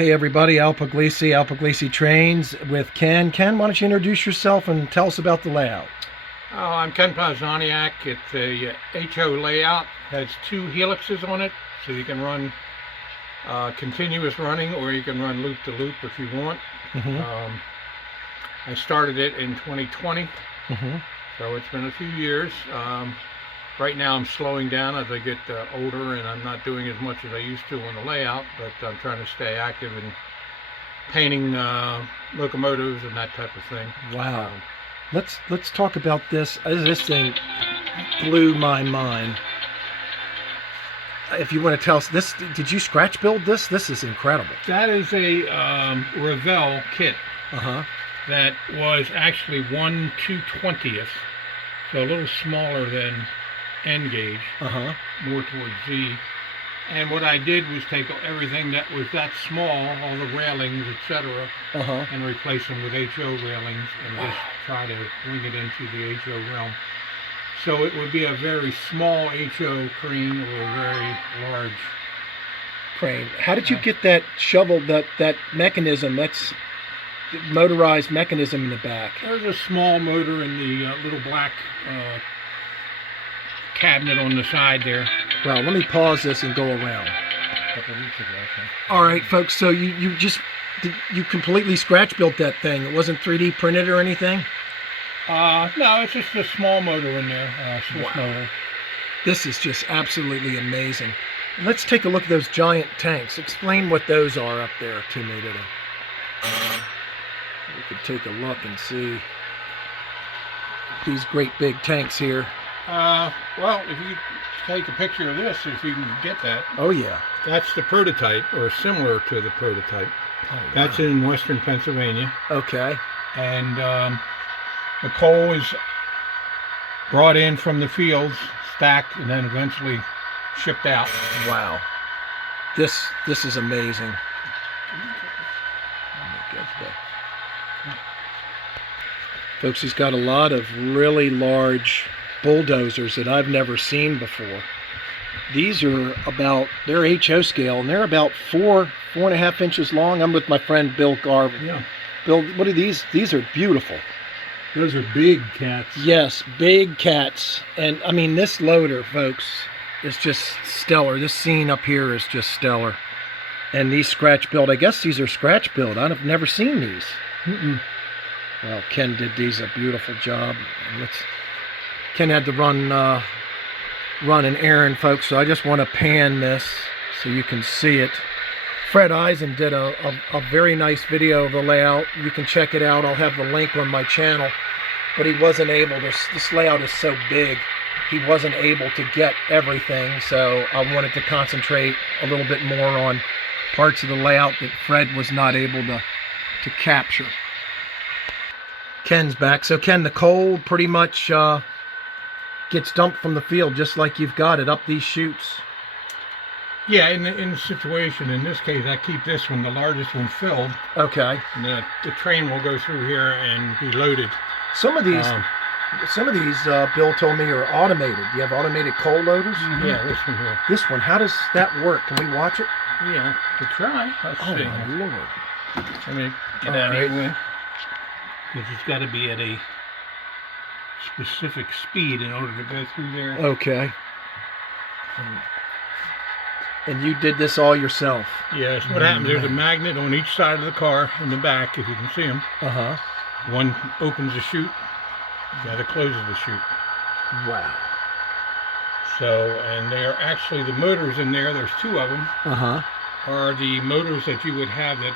Hey everybody, Al Puglisi Trains with Ken. Ken, why don't you introduce yourself and tell us about the layout? I'm Ken Poznaniack. It's a HO layout. Has two helixes on it, so you can run continuous running, or you can run loop to loop if you want. I started it in 2020, so it's been a few years. Right now I'm slowing down as I get older, and I'm not doing as much as I used to on the layout, but I'm trying to stay active in painting locomotives and that type of thing. Wow. Let's talk about this. This thing blew my mind. If you want to tell us this, did you scratch build this? This is incredible. That is a Revell kit. That was actually 1/220th, so a little smaller than N gauge, more towards Z. And what I did was take everything that was that small, all the railings, etc., and replace them with HO railings, and just try to bring it into the HO realm. So it would be a very small HO crane or a very large crane. How did you get that shovel, that mechanism, that's motorized mechanism in the back? There's a small motor in the little black cabinet on the side there. Well, let me pause this and go around. All right, folks, so you completely scratch built that thing. It wasn't 3D printed or anything? No, it's just a small motor in there, Swiss motor. This is just absolutely amazing. Let's take a look at those giant tanks. Explain what those are up there to me today. We could take a look and see these great big tanks here. Well, if you take a picture of this, if you can get that. Oh yeah. That's the prototype, or similar to the prototype. Oh, wow. That's in western Pennsylvania. Okay. And the coal is brought in from the fields, stacked, and then eventually shipped out. Wow. This is amazing. Folks, he's got a lot of really large bulldozers that I've never seen before. These are they're HO scale, and they're about 4.5 inches long. I'm with my friend Bill Garvin. Yeah. Bill, what are these? These are beautiful. Those are big cats. Yes, big cats. And I mean, this loader, folks, is just stellar. This scene up here is just stellar. And these scratch build, I guess these are scratch build. I've never seen these. Well, Ken did these a beautiful job. Ken had to run an errand, folks, so I just want to pan this so you can see it. Fred Eisen did a very nice video of the layout. You can check it out. I'll have the link on my channel. But he wasn't able to, this layout is so big, he wasn't able to get everything, so I wanted to concentrate a little bit more on parts of the layout that Fred was not able to capture. Ken's back. So Ken, the coal pretty much gets dumped from the field just like you've got it up these chutes. Yeah, in the situation, in this case, I keep this one, the largest one, filled. Okay. And the train will go through here and be loaded. Some of these, Bill told me, are automated. Do you have automated coal loaders? Yeah, this one here. This one, how does that work? Can we watch it? Yeah, to try. Let's see. My Lord. Let me get out of here. Because it's got to be at a specific speed in order to go through there. Okay. And you did this all yourself? Yes. What happens, there's a magnet on each side of the car in the back, if you can see them. One opens the chute, the other closes the chute. Wow. So, and they're actually, the motors in there, there's two of them, are the motors that you would have that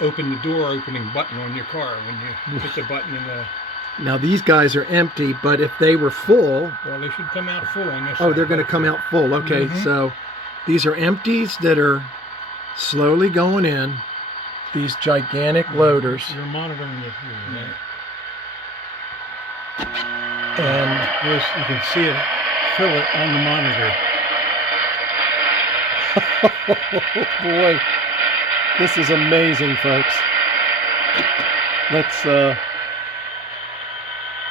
open the door opening button on your car when you hit the button in the... Now these guys are empty, but if they were full... Well, they should come out full on this Oh, side. they're going to come out full. Okay, so these are empties that are slowly going in. These gigantic loaders. You're monitoring this. And this, you can see it, fill it on the monitor. Oh boy, this is amazing, folks. Let's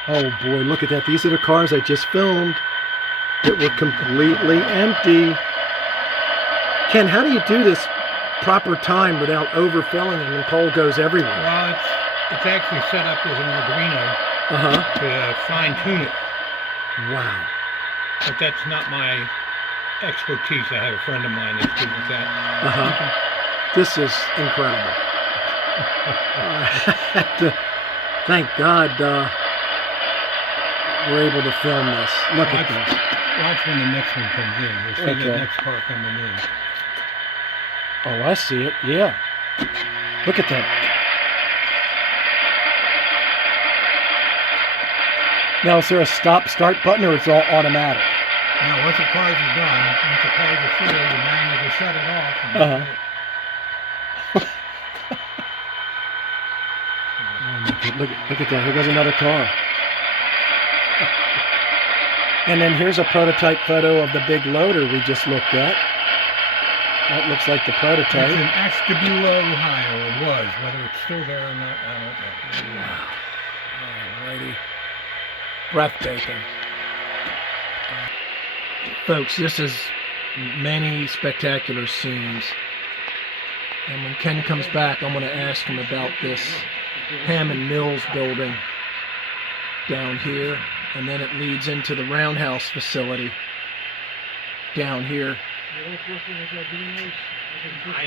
oh boy, look at that. These are the cars I just filmed that were completely empty. Ken, how do you do this proper time without overfilling them and coal goes everywhere. Well, it's actually set up with an Arduino to fine-tune it. Wow. But that's not my expertise. I have a friend of mine that's good with that. This is incredible. Thank God we're able to film this. Look at this. Watch when the next one comes in. We'll see the next car coming in. Oh, I see it. Yeah. Look at that. Now, is there a stop-start button, or it's all automatic? Now, once the cars are done, once the cars are full, the man will shut it off. And Look at that. Here goes another car. And then here's a prototype photo of the big loader we just looked at. That looks like the prototype. It's in Ashtabula, Ohio. It was. Whether it's still there or not, I don't know. Wow. Alrighty. Breathtaking. Folks, this is many spectacular scenes. And when Ken comes back, I'm going to ask him about this Hammond Mills building down here. And then it leads into the roundhouse facility down here. I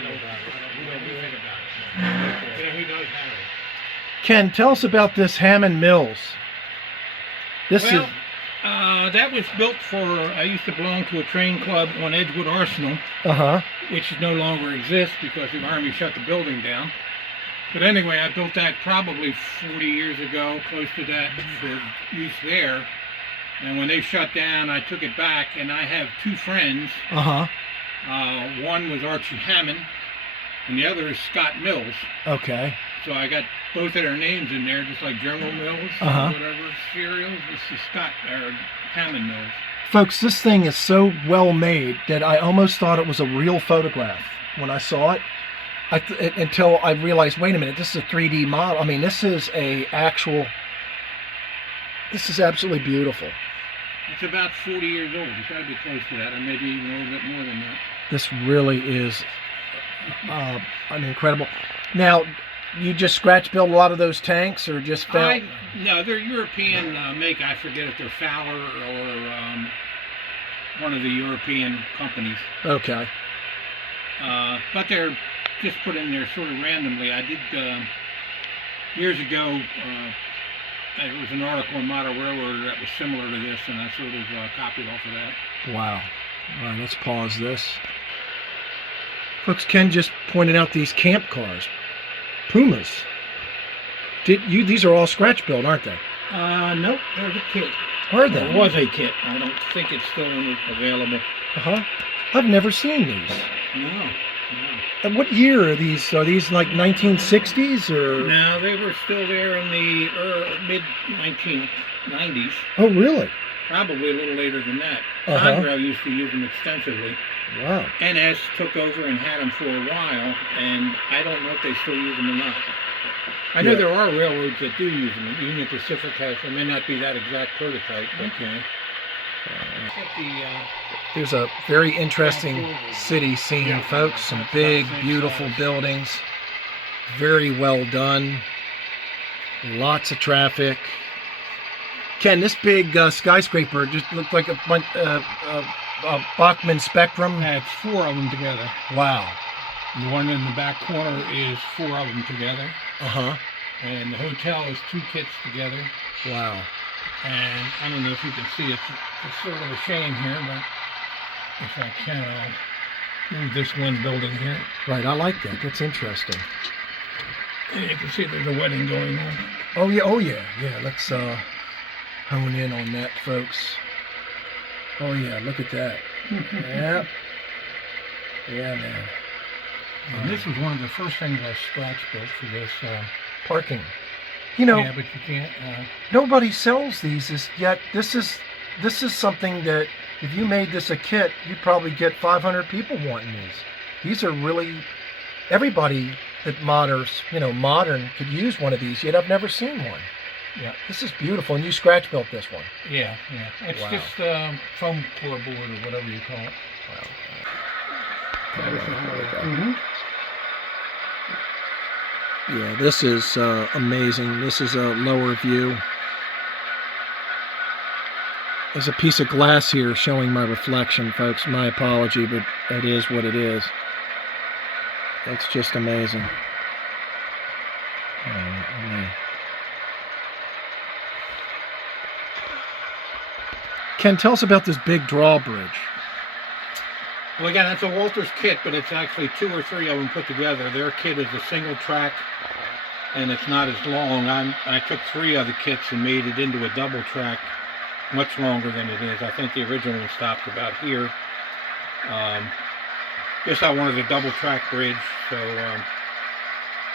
know about it. I don't know anything about it. Yeah, he does have it. Ken, tell us about this Hammond Mills. That was built for, I used to belong to a train club on Edgewood Arsenal, which no longer exists because the Army shut the building down. But anyway, I built that probably 40 years ago, close to that, for use there. And when they shut down, I took it back, and I have two friends. One was Archie Hammond, and the other is Scott Mills. Okay. So I got both of their names in there, just like General Mills, whatever cereal. This is Scott or Hammond Mills. Folks, this thing is so well made that I almost thought it was a real photograph when I saw it. Until I realized, wait a minute, this is a 3D model. I mean, this is absolutely beautiful. It's about 40 years old. It's got to be close to that, or maybe even a little bit more than that. This really is incredible. Now, you just scratch build a lot of those tanks, or just found? No, they're European make. I forget if they're Fowler or one of the European companies. Okay. But they're just put in there sort of randomly. I did years ago. There was an article in Model Railroad that was similar to this, and I sort of copied off of that. Wow. All right, let's pause this. Folks, Ken just pointed out these camp cars, Pumas. These are all scratch built, aren't they? Nope, they're the kit. Are they? There was a kit. I don't think it's still available. I've never seen these. No. And what year are these? Are these like 1960s or? No, they were still there in the mid-1990s. Oh, really? Probably a little later than that. Conrail used to use them extensively. Wow. NS took over and had them for a while, and I don't know if they still use them or not. I know there are railroads that do use them. Union Pacific has. It may not be that exact prototype, but okay. There's a very interesting city scene, folks. Some big, beautiful buildings. Very well done. Lots of traffic. Ken, this big skyscraper just looked like a Bachmann Spectrum. Yeah, it's four of them together. Wow. And the one in the back corner is four of them together. And the hotel is two kits together. Wow. And I don't know if you can see it. It's sort of a shame here, but if I can, I'll move this one building here. Right, I like that. That's interesting. And you can see there's a wedding going on. Oh yeah. Yeah, let's hone in on that, folks. Oh yeah, look at that. Yep. Yeah, man. And this was one of the first things I scratch built for this parking. You know, yeah, but you can't. Nobody sells these yet. This is something that if you made this a kit, you'd probably get 500 people wanting these. These are really everybody that modern could use one of these. Yet I've never seen one. Yeah, this is beautiful, and you scratch built this one. Yeah. It's just foam core board or whatever you call it. Wow. Yeah, this is amazing. This is a lower view. There's a piece of glass here showing my reflection, folks. My apology, but that is what it is. It's just amazing. Ken, tell us about this big drawbridge. Well, again, that's a Walters kit, but it's actually 2 or 3 of them put together. Their kit is a single track, and it's not as long. I took 3 other kits and made it into a double track, much longer than it is. I think the original one stops about here. Just I wanted a double track bridge, so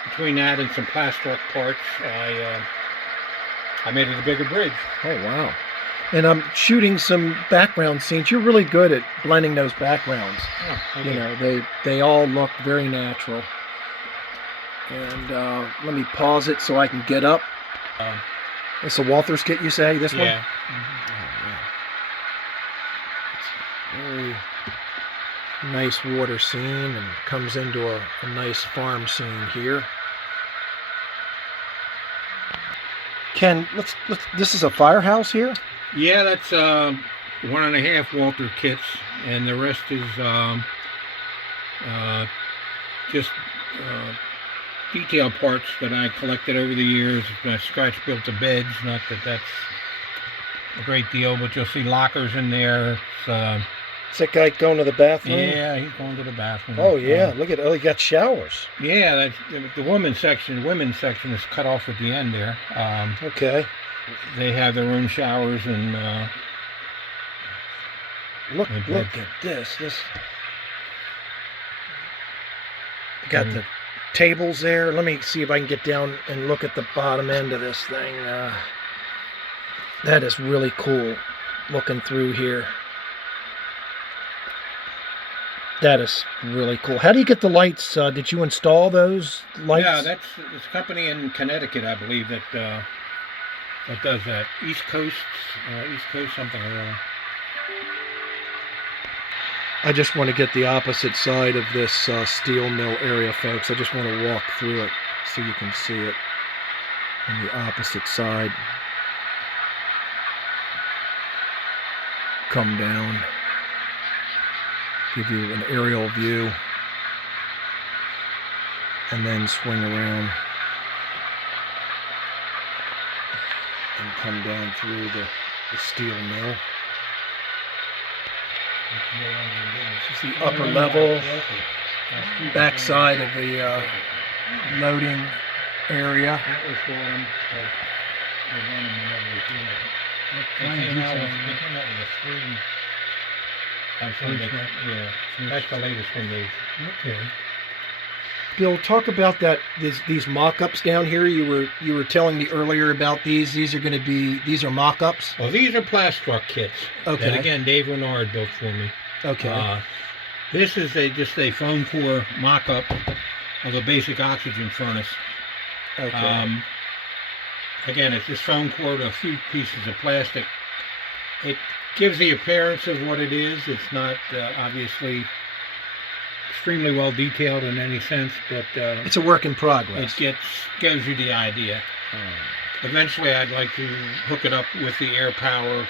between that and some plastic parts, I made it a bigger bridge. Oh, wow. And I'm shooting some background scenes. You're really good at blending those backgrounds. Oh, you know, they all look very natural. And let me pause it so I can get up. It's a Walters kit, you say? This one? Yeah. It's very nice water scene and comes into a nice farm scene here. Ken, let's this is a firehouse here? Yeah, that's 1.5 Walter kits, and the rest is just detail parts that I collected over the years. I scratch built the beds, not that that's a great deal, but you'll see lockers in there. Is that guy going to the bathroom? Yeah, he's going to the bathroom. Oh yeah, look at, oh, he got showers. Yeah, that's the women's section is cut off at the end there. Okay. They have their own showers and look at this. Got the tables there. Let me see if I can get down and look at the bottom end of this thing. That is really cool. Looking through here. That is really cool. How do you get the lights? Did you install those lights? Yeah, that's a company in Connecticut, I believe, that does that. East Coast something or other. I just want to get the opposite side of this steel mill area, folks. I just want to walk through it so you can see it on the opposite side. Come down. Give you an aerial view. And then swing around. And come down through the steel mill. This is the upper level, back side of the loading area. That's the latest one. Okay. Bill, talk about that. These mock-ups down here. You were telling me earlier about these. These are mock-ups. Well, these are Plastic kits. Okay. That again, Dave Renard built for me. Okay. This is just a foam core mock-up of a basic oxygen furnace. Okay. Again, it's just foam core to a few pieces of plastic. It gives the appearance of what it is. It's not obviously extremely well detailed in any sense, but it's a work in progress. It gives you the idea. Eventually, I'd like to hook it up with the air power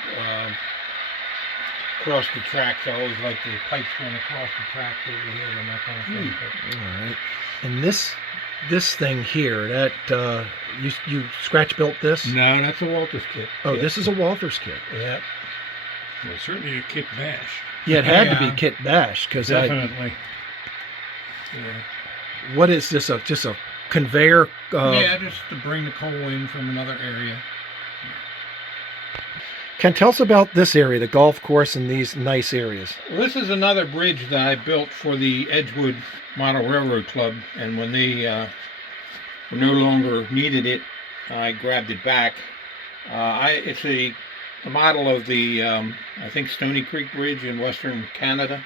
across the tracks. I always like the pipes going across the tracks over here and that kind of thing. All right. And this thing here, that you scratch built this? No, that's a Walters kit. Oh, yeah. This is a Walters kit. Yeah. Well, certainly a kit bash. Yeah, it had to be kit bash because definitely. What is this? Just a conveyor? Yeah, just to bring the coal in from another area. Ken, tell us about this area, the golf course and these nice areas. Well, this is another bridge that I built for the Edgewood Model Railroad Club, and when they no longer needed it, I grabbed it back. It's a model of the, I think, Stony Creek Bridge in Western Canada,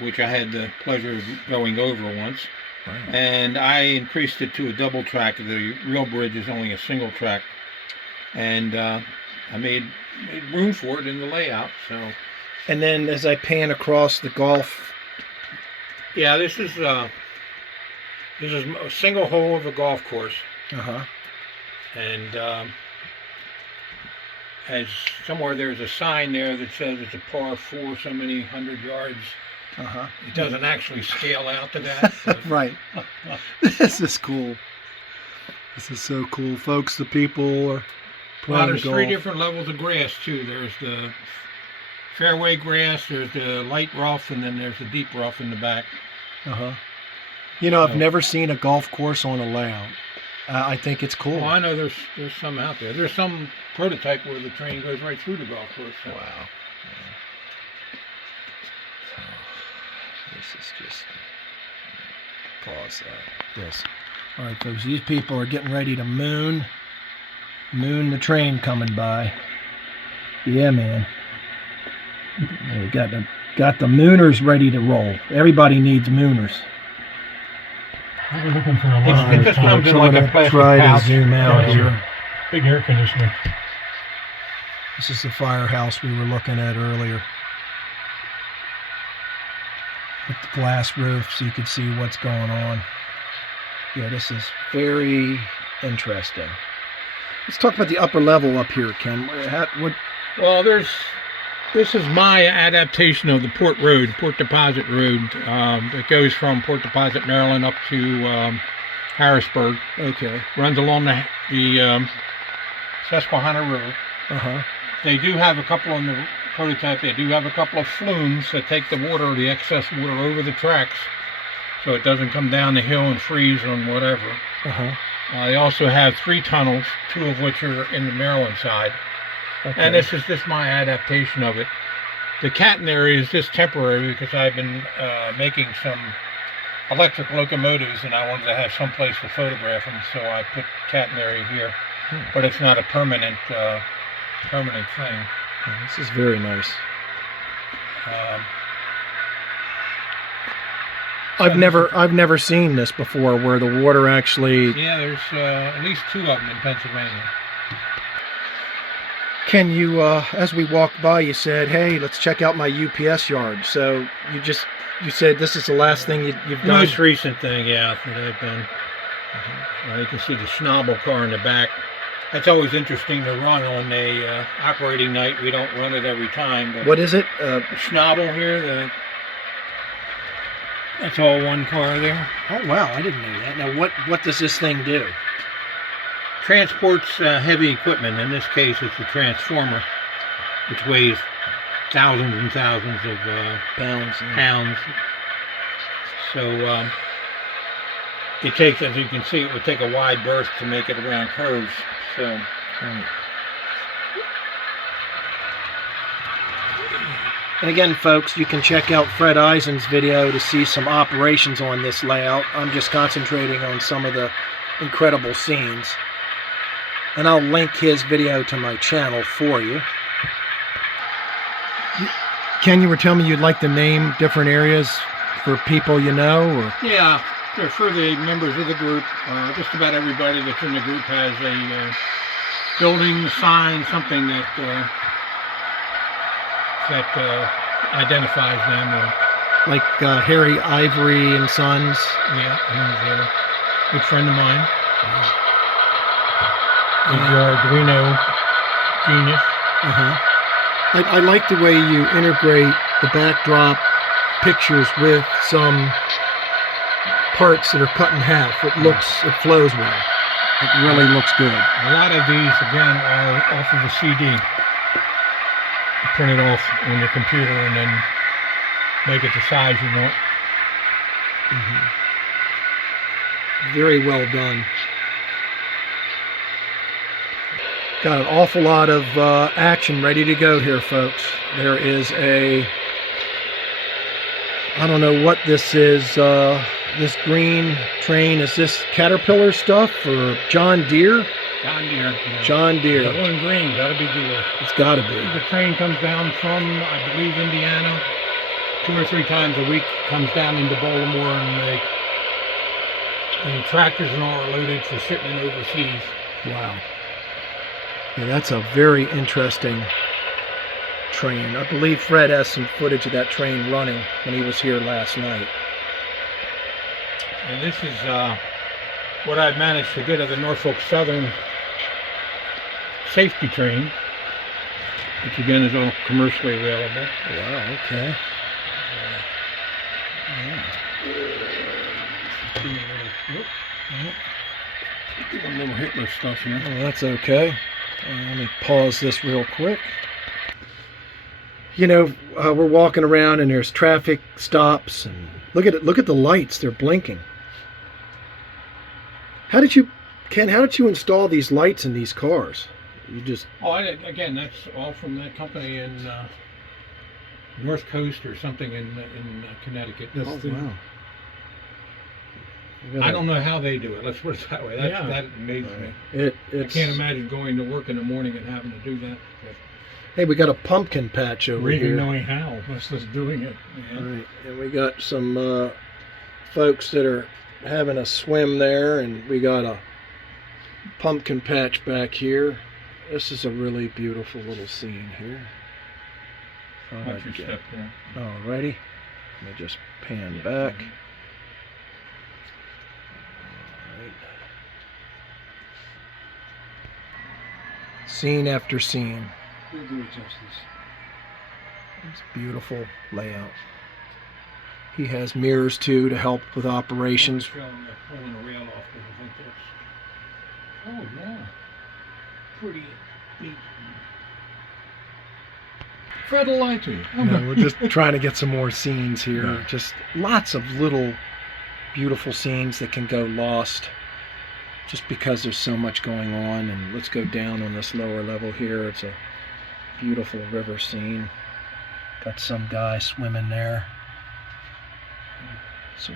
which I had the pleasure of going over once. Wow. And I increased it to a double track. The real bridge is only a single track. And I made room for it in the layout. So. And then as I pan across the golf. Yeah, this is This is a single hole of a golf course. And as somewhere there's a sign there that says it's a par 4, so many 100 yards. It doesn't actually scale out to that. So. Right. This is cool. This is so cool, folks. The people are playing there's golf. 3 different levels of grass too. There's the fairway grass, there's the light rough, and then there's the deep rough in the back. You know, I've never seen a golf course on a layout. I think it's cool. Well, I know there's some out there. There's some prototype where the train goes right through the golf course. So. Wow. This is just pause that. This. All right, folks. These people are getting ready to moon the train coming by. Yeah, man. We got the mooners ready to roll. Everybody needs mooners. We're looking for a lot It just comes in like a plastic try pouch. to zoom out here. big air conditioner. This is the firehouse we were looking at earlier. With the glass roof so you could see what's going on. Yeah, this is very interesting. Let's talk about the upper level up here, Ken. Well, this is my adaptation of the Port Deposit Road that goes from Port Deposit, Maryland up to Harrisburg. Okay. Runs along the Susquehanna River. They do have a couple on the prototype. They do have a couple of flumes that take the water, the excess water, over the tracks, so it doesn't come down the hill and freeze on whatever. They also have 3 tunnels, 2 of which are in the Maryland side. Okay. And this is just my adaptation of it. The catenary is just temporary because I've been making some electric locomotives and I wanted to have some place to photograph them, so I put catenary here. But it's not a permanent thing. This is very nice. I've never seen this before, where the water actually. Yeah, there's at least 2 of them in Pennsylvania. Can you, as we walked by, you said, "Hey, let's check out my UPS yard." So you said this is the last thing you've done. Most recent thing, yeah, that I've done. You can see the Schnabel car in the back. That's always interesting to run on a operating night. We don't run it every time. But what is it? Schnabel here. That's all one car there. Oh wow, I didn't know that. Now what does this thing do? Transports heavy equipment. In this case, it's a transformer, which weighs thousands and thousands of pounds. So it takes, as you can see, it would take a wide berth to make it around curves. So. And again, folks, you can check out Fred Eisen's video to see some operations on this layout. I'm just concentrating on some of the incredible scenes. And I'll link his video to my channel for you. Ken, you were telling me you'd like to name different areas for people you know? Or? Yeah, for the members of the group. Just about everybody that's in the group has a building, sign, something that identifies them. Like Harry Ivory and Sons. Yeah, he's a good friend of mine. He's your Arduino genius. I like the way you integrate the backdrop pictures with some parts that are cut in half. It flows well. It really looks good. A lot of these, again, are off of a CD. You print it off on your computer and then make it the size you want. Very well done. Got an awful lot of action ready to go here, folks. There is I don't know what this is, this green train. Is this Caterpillar stuff or John Deere? John Deere. Yeah. John Deere. Yellow and green, gotta be Deere. It's gotta be. The train comes down from, I believe, Indiana. 2 or 3 times a week, comes down into Baltimore, and the tractors and all are loaded for shipment overseas. Wow. Yeah, that's a very interesting train. I believe Fred has some footage of that train running when he was here last night. And this is what I've managed to get of the Norfolk Southern safety train, which again is all commercially available. Wow, okay. A little Hitler stuff here. Well, that's okay. Let me pause this real quick. You know, we're walking around and there's traffic stops, and look at it. Look at the lights; they're blinking. How did you, Ken? How did you install these lights in these cars? You just Again, that's all from that company in North Coast or something in Connecticut. wow. I don't know how they do it. Let's put it that way. That amazes me. I can't imagine going to work in the morning and having to do that. Hey, we got a pumpkin patch over Or even here. knowing how, that's just doing it. Yeah. Right, and we got some folks that are having a swim there, and we got a pumpkin patch back here. This is a really beautiful little scene here. Watch your step there. Alrighty, let me just pan back. Alright. Scene after scene. We'll do it justice. It's beautiful layout. He has mirrors too to help with operations. Pulling a rail off, but I think that's. Oh yeah, pretty neat. Fred will lie to you. No, we're just trying to get some more scenes here. Yeah. Just lots of little beautiful scenes that can go lost just because there's so much going on. And let's go down on this lower level here. It's a beautiful river scene. Got some guy swimming there. So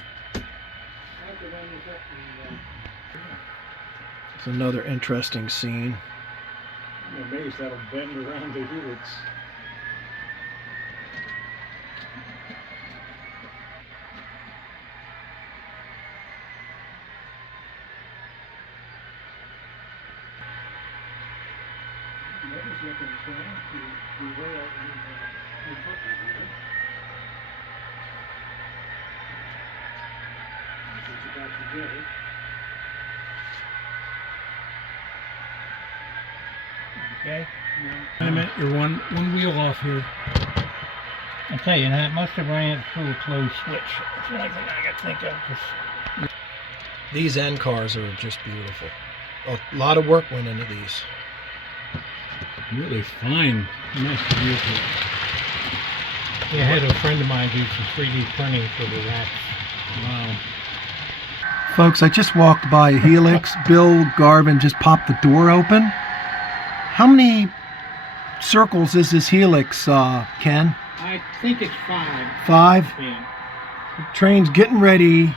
it's another interesting scene. I'm amazed that'll bend around the helix. Okay. Wait a minute, you're one wheel off here. I tell you, that must have ran through a closed switch. That's the only thing I can think of. These end cars are just beautiful. A lot of work went into these. Really fine. Nice to use it. Yeah, I had a friend of mine do some 3D printing for the racks. Wow. Folks, I just walked by a Helix. Bill Garvin just popped the door open. How many circles is this Helix, Ken? I think it's 5. 5? Yeah. The train's getting ready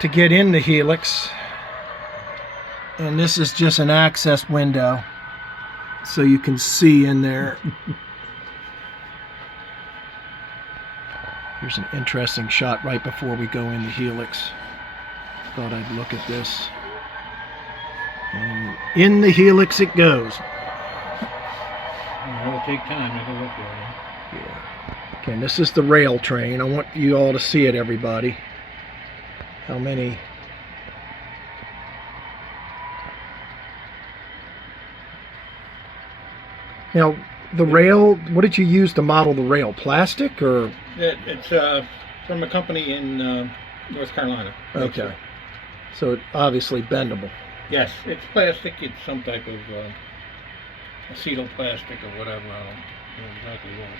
to get in the Helix. And this is just an access window, so you can see in there. Here's an interesting shot right before we go in the Helix. Thought I'd look at this. And in the Helix it goes. It'll take time. It'll look right. Yeah. Okay, and this is the rail train. I want you all to see it, everybody. How many? Now, the rail, what did you use to model the rail? Plastic or? It's from a company in North Carolina. Okay. So it obviously bendable. Yes, it's plastic. It's some type of acetyl plastic or whatever. I don't know exactly what.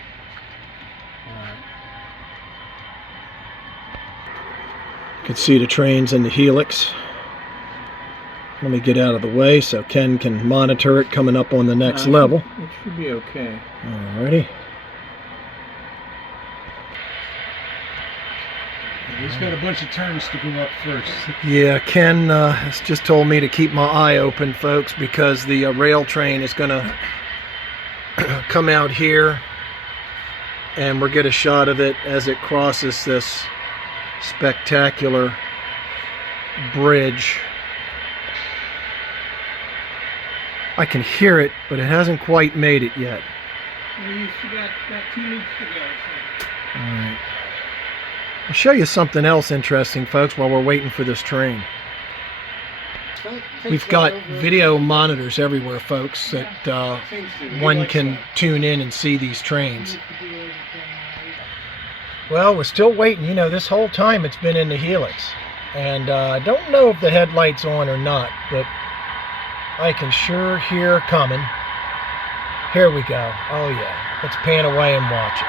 Alright. You can see the trains in the Helix. Let me get out of the way so Ken can monitor it coming up on the next level. It should be okay. Alrighty. He's got a bunch of turns to go up first. Yeah, Ken has just told me to keep my eye open, folks, because the rail train is going to come out here, and we'll get a shot of it as it crosses this spectacular bridge. I can hear it, but it hasn't quite made it yet. Well, you got 2 weeks to go. So. All right. I'll show you something else interesting, folks, while we're waiting for this train. We've got video monitors everywhere, folks, that one can tune in and see these trains. Well, we're still waiting. You know, this whole time it's been in the Helix. And I don't know if the headlight's on or not, but I can sure hear coming. Here we go. Oh, yeah. Let's pan away and watch it.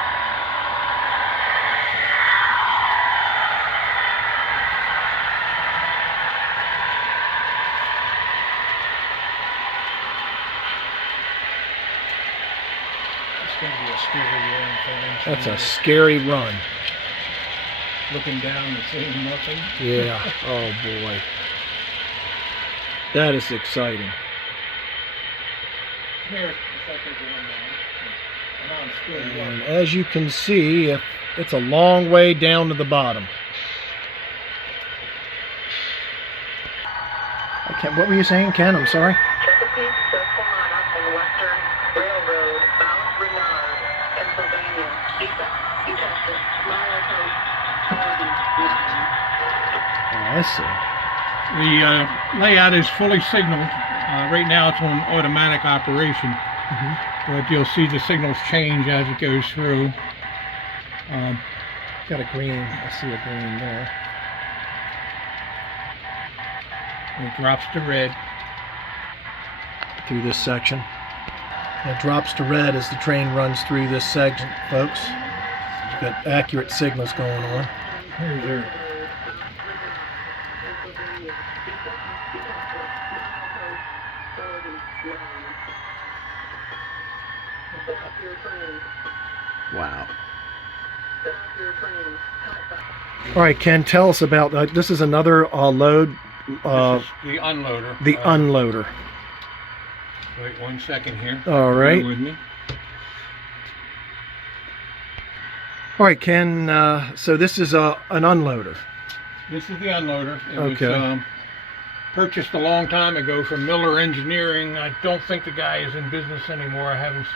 That's a scary run. Looking down and seeing nothing. Yeah. Oh boy. That is exciting. Come here. And as you can see, it's a long way down to the bottom. What were you saying, Ken? I'm sorry. Chesapeake, Susquehanna, and Western Railroad, bound Renard, Pennsylvania, East Texas, milepost 49. Oh, I see. The layout is fully signaled. Right now it's on automatic operation, but you'll see the signals change as it goes through. Got a green. I see a green there. It drops to red. Through this section. It drops to red as the train runs through this section, folks. Got accurate signals going on. Here's her. Wow. All right, Ken, tell us about this. Is another load. This is the unloader. The unloader. Wait 1 second here. All right. Bear with me. All right, Ken. So this is an unloader. This is the unloader. It Okay. was purchased a long time ago from Miller Engineering. I don't think the guy is in business anymore. I haven't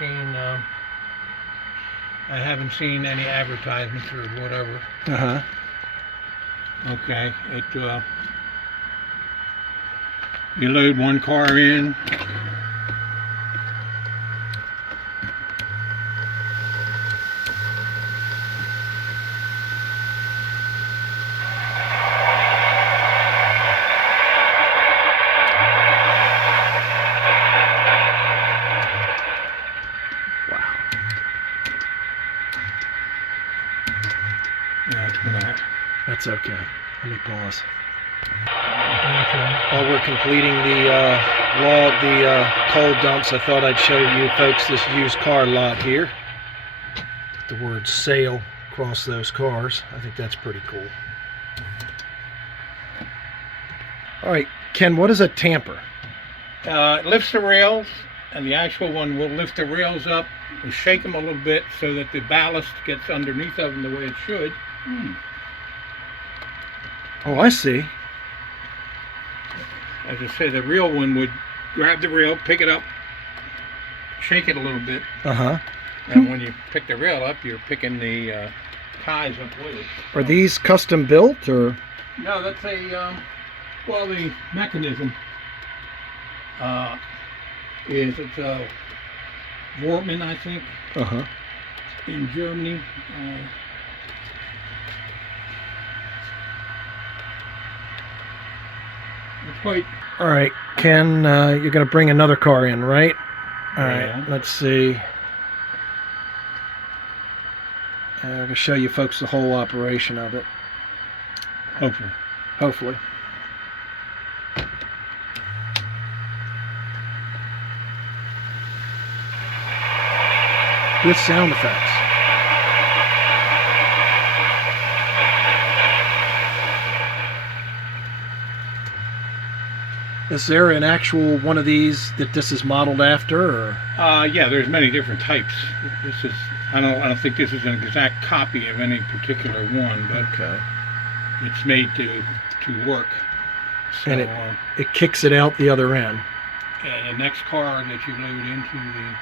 seen any advertisements or whatever. Uh-huh. Okay. You load one car in. That's okay. Let me pause. While we're completing the coal dumps, I thought I'd show you folks this used car lot here. Put the word sale across those cars. I think that's pretty cool. All right, Ken, what is a tamper? It lifts the rails, and the actual one will lift the rails up and shake them a little bit so that the ballast gets underneath of them the way it should. Oh, I see. As I say, the real one would grab the rail, pick it up, shake it a little bit. Uh-huh. And when you pick the rail up, you're picking the ties up with it. Are these custom built, or? No, that's the mechanism it's a Wortmann, I think, Uh-huh. in Germany. It's quite... All right, Ken, you're going to bring another car in, right? All right, Yeah. let's see. I'm going to show you folks the whole operation of it. Hopefully. Hopefully. With sound effects. Is there an actual one of these that this is modeled after, or? Yeah, there's many different types. This is, I don't think this is an exact copy of any particular one, but Okay. it's made to work. So, And it kicks it out the other end. and the next car that you load into the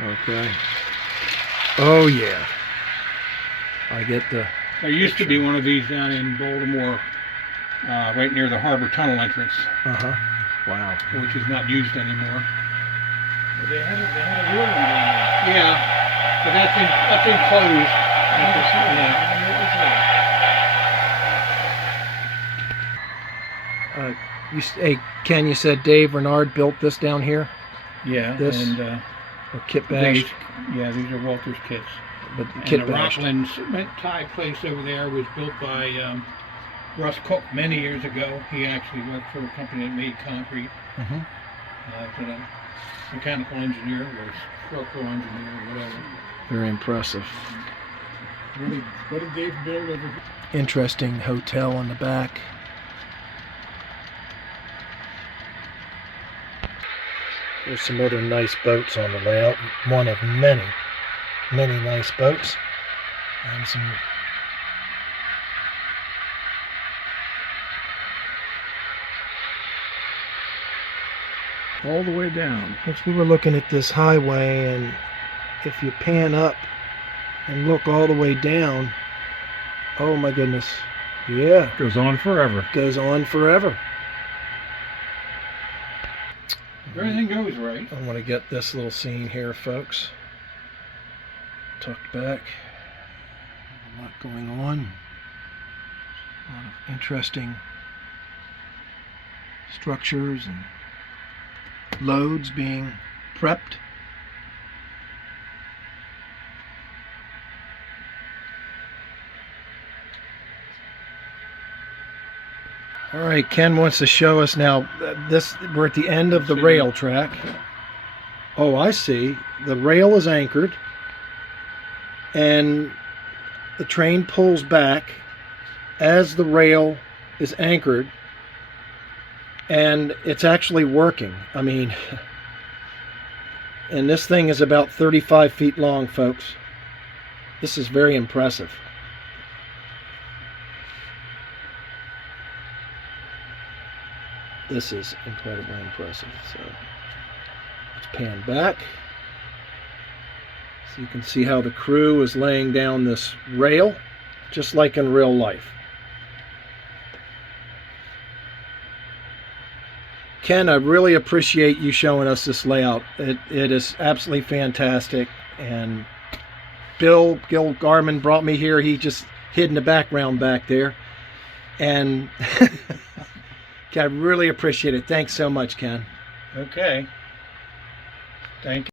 Okay. Oh yeah. I get the. There used to be one of these down in Baltimore, right near the harbor tunnel entrance, Wow. which is not used anymore. They had a new one down there. Yeah, but that's enclosed. Hey, Ken, you said Dave Renard built this down here? Yeah, This and or kit bash? these are Walter's kits. But And kit the bash. Rockland cement tie place over there was built by Russ Cook many years ago. He actually worked for a company that made concrete. For a mechanical engineer or structural engineer or whatever. Very impressive. What did Dave build over here? Interesting hotel on the back. There's some other nice boats on the layout. One of many, many nice boats. And some All the way down. Once we were looking at this highway, and if you pan up and look all the way down, oh my goodness, yeah, Goes on forever. goes on forever. Everything goes right. I want to get this little scene here, folks. Tucked back. A lot going on. A lot of interesting structures and loads being prepped. All right, Ken wants to show us now. We're at the end of the rail track. Oh, I see. The rail is anchored, and the train pulls back as the rail is anchored, and it's actually working. I mean, and this thing is about 35 feet long, folks. This is very impressive. This is incredibly impressive. So let's pan back so you can see how the crew is laying down this rail, just like in real life. Ken, I really appreciate you showing us this layout. It is absolutely fantastic. And Gil Garman brought me here. He just hid in the background back there. And I really appreciate it. Thanks so much, Ken. Okay. Thank you.